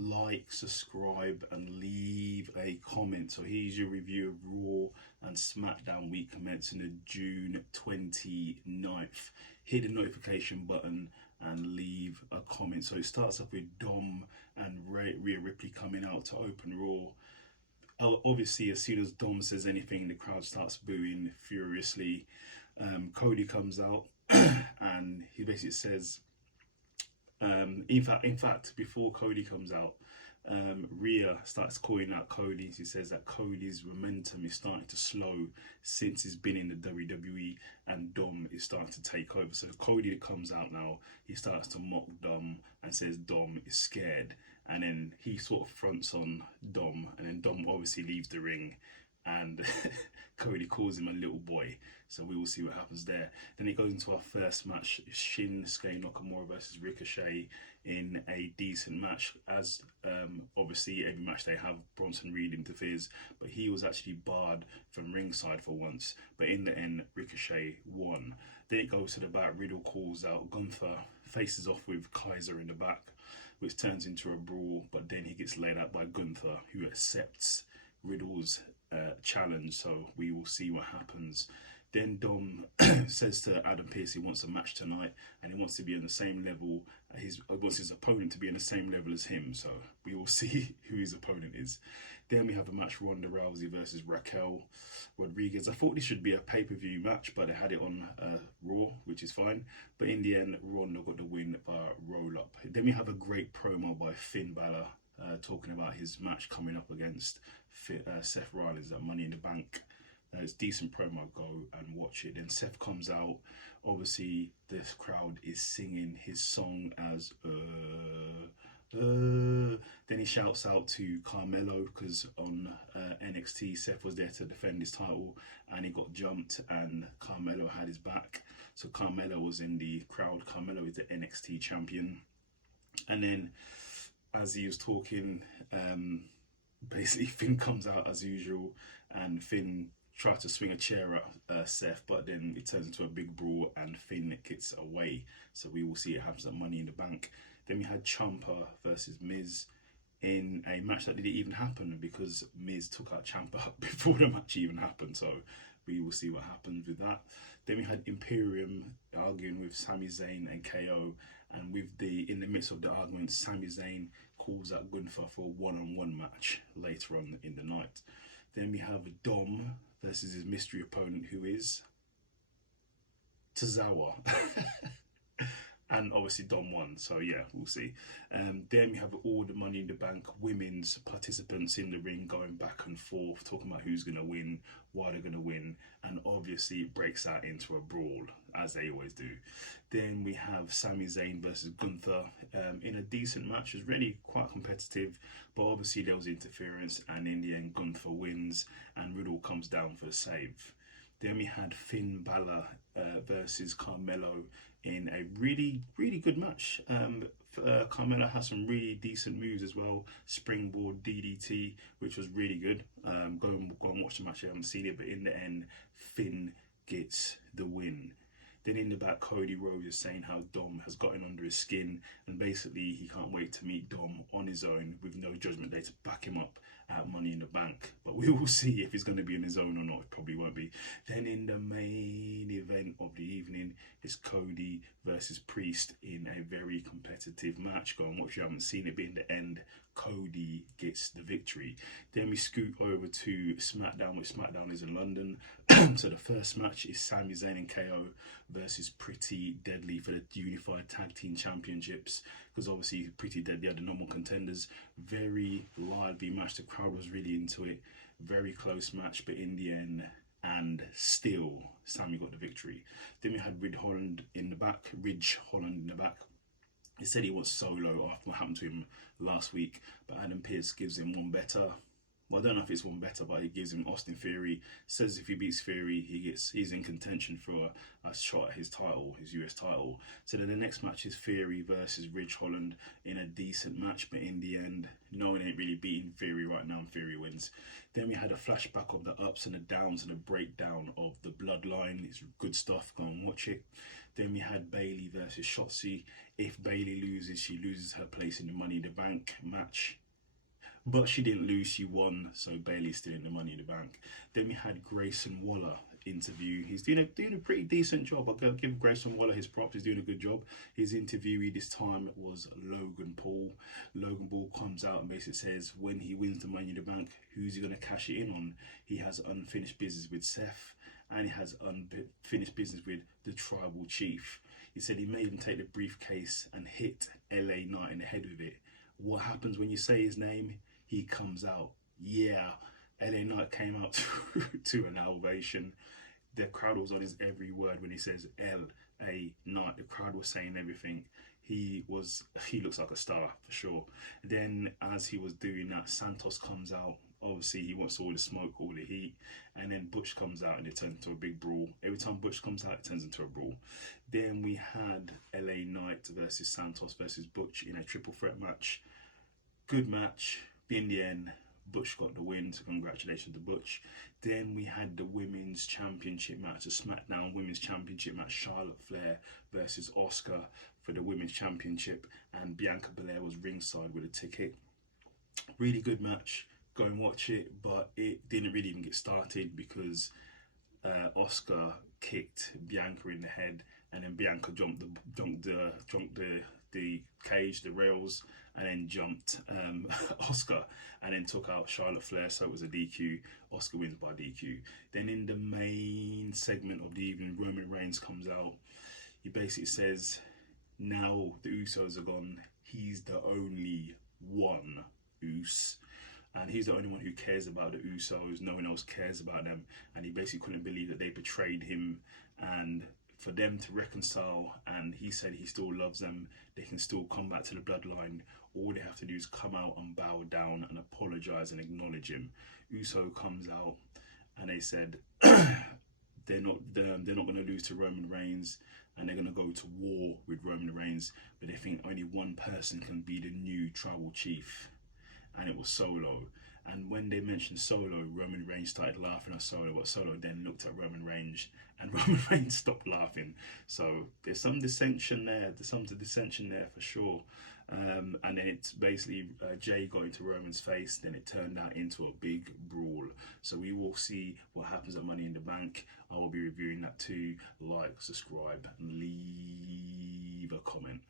like, subscribe, and leave a comment. So here's your review of Raw and SmackDown week commencing the June 29th. Hit the notification button and leave a comment. So it starts off with Dom and Rhea Ripley coming out to open Raw. Obviously, as soon as Dom says anything, the crowd starts booing furiously. Cody comes out and he basically says, in fact, before Cody comes out, Rhea starts calling out Cody. She says that Cody's momentum is starting to slow since he's been in the WWE, and Dom is starting to take over. So Cody comes out now, he starts to mock Dom and says Dom is scared, and then he sort of fronts on Dom, and then Dom obviously leaves the ring, and Cody calls him a little boy. So we will see what happens there. Then it goes into our first match, Shinsuke Nakamura versus Ricochet, in a decent match. As obviously every match they have, Bronson Reed interferes, but he was actually barred from ringside for once. But in the end, Ricochet won. Then it goes to the back. Riddle calls out Gunther, faces off with Kaiser in the back, which turns into a brawl. But then he gets laid out by Gunther, who accepts Riddle's challenge. So we will see what happens. Then Dom says to Adam Pearce he wants a match tonight, and he wants to be on the same level. He wants his opponent to be on the same level as him. So we will see who his opponent is. Then we have a match, Ronda Rousey versus Raquel Rodriguez. I thought this should be a pay-per-view match, but they had it on Raw, which is fine. But in the end, Ronda got the win by roll-up. Then we have a great promo by Finn Balor talking about his match coming up against Seth Rollins at Money in the Bank. It's decent promo, go and watch it. Then Seth comes out. Obviously, this crowd is singing his song as Then he shouts out to Carmelo, because on NXT, Seth was there to defend his title and he got jumped and Carmelo had his back. So Carmelo was in the crowd. Carmelo is the NXT champion. And then as he was talking, basically Finn comes out as usual, and Finn tries to swing a chair at Seth, but then it turns into a big brawl and Finn gets away. So we will see it happens at Money in the Bank. Then we had Ciampa versus Miz in a match that didn't even happen, because Miz took out Ciampa before the match even happened. So we will see what happens with that. Then we had Imperium arguing with Sami Zayn and KO, and in the midst of the argument, Sami Zayn calls out Gunther for a one-on-one match later on in the night. Then we have Dom versus his mystery opponent, who is Tozawa. And obviously Dom won, so yeah, we'll see. Then we have all the Money in the Bank women's participants in the ring going back and forth, talking about who's going to win, why they're going to win, and obviously it breaks out into a brawl, as they always do. Then we have Sami Zayn versus Gunther in a decent match. It was really quite competitive, but obviously there was interference, and in the end Gunther wins and Riddle comes down for the save. Then we had Finn Balor versus Carmelo in a really good match. Carmelo had some really decent moves as well. Springboard DDT, which was really good. Go and watch the match. I haven't seen it, but in the end, Finn gets the win. Then in the back, Cody Rhodes is saying how Dom has gotten under his skin, and basically he can't wait to meet Dom on his own with no Judgment Day to back him up at Money in the Bank. But we will see if he's going to be on his own or not. It probably won't be. Then in the main event of the evening is Cody versus Priest in a very competitive match. Go and watch it. You haven't seen it, but in the end, Cody gets the victory. Then we scoot over to SmackDown, which SmackDown is in London. So the first match is Sami Zayn and KO versus Pretty Deadly for the Unified Tag Team Championships, because obviously Pretty Deadly are the normal contenders. Very lively match. The crowd was really into it. Very close match, but in the end, and still, Sami got the victory. Then we had Ridge Holland in the back. He said he wants Solo after what happened to him last week, but Adam Pearce gives him one better. Well, I don't know if it's one better, but he gives him Austin Theory. Says if he beats Theory, he's in contention for a shot at his title, his US title. So then the next match is Theory versus Ridge Holland in a decent match, but in the end, no one ain't really beating Theory right now, and Theory wins. Then we had a flashback of the ups and the downs and a breakdown of the bloodline. It's good stuff. Go and watch it. Then we had Bayley versus Shotzi. If Bayley loses, she loses her place in the Money in the Bank match. But she didn't lose, she won, so Bayley's still in the Money in the Bank. Then we had Grayson Waller interview. He's doing a pretty decent job. I'll give Grayson Waller his props. He's doing a good job. His interviewee this time was Logan Paul. Logan Paul comes out and basically says when he wins the Money in the Bank, who's he going to cash it in on? He has unfinished business with Seth, and he has unfinished business with the Tribal Chief. He said he made him take the briefcase and hit LA Knight in the head with it. What happens when you say his name? He comes out. Yeah, LA Knight came out to an ovation. The crowd was on his every word when he says LA Knight. The crowd was saying everything. He looks like a star for sure. Then as he was doing that, Santos comes out. Obviously he wants all the smoke, all the heat, and then Butch comes out and it turns into a big brawl. Every time Butch comes out, it turns into a brawl. Then we had LA Knight versus Santos versus Butch in a triple threat match. Good match. In the end, Butch got the win, so congratulations to Butch. Then we had the Women's Championship match, the SmackDown Women's Championship match, Charlotte Flair versus Asuka for the Women's Championship, and Bianca Belair was ringside with a ticket. Really good match. Go and watch it, but it didn't really even get started because Asuka kicked Bianca in the head, and then Bianca jumped the cage, the rails, and then jumped Asuka, and then took out Charlotte Flair, so it was a DQ. Asuka wins by DQ. Then in the main segment of the evening, Roman Reigns comes out. He basically says, now the Usos are gone, he's the only one Us. And he's the only one who cares about the Usos. No one else cares about them. And he basically couldn't believe that they betrayed him. And for them to reconcile, and he said he still loves them, they can still come back to the bloodline. All they have to do is come out and bow down and apologize and acknowledge him. Uso comes out and they said they're not going to lose to Roman Reigns, and they're going to go to war with Roman Reigns, but they think only one person can be the new Tribal Chief, and it was Solo. And when they mentioned Solo, Roman Reigns started laughing at Solo, but Solo then looked at Roman Reigns, and Roman Reigns stopped laughing. So there's some dissension there. For sure. And then it's basically Jay got into Roman's face. Then it turned out into a big brawl. So we will see what happens at Money in the Bank. I will be reviewing that too. Like, subscribe, and leave a comment.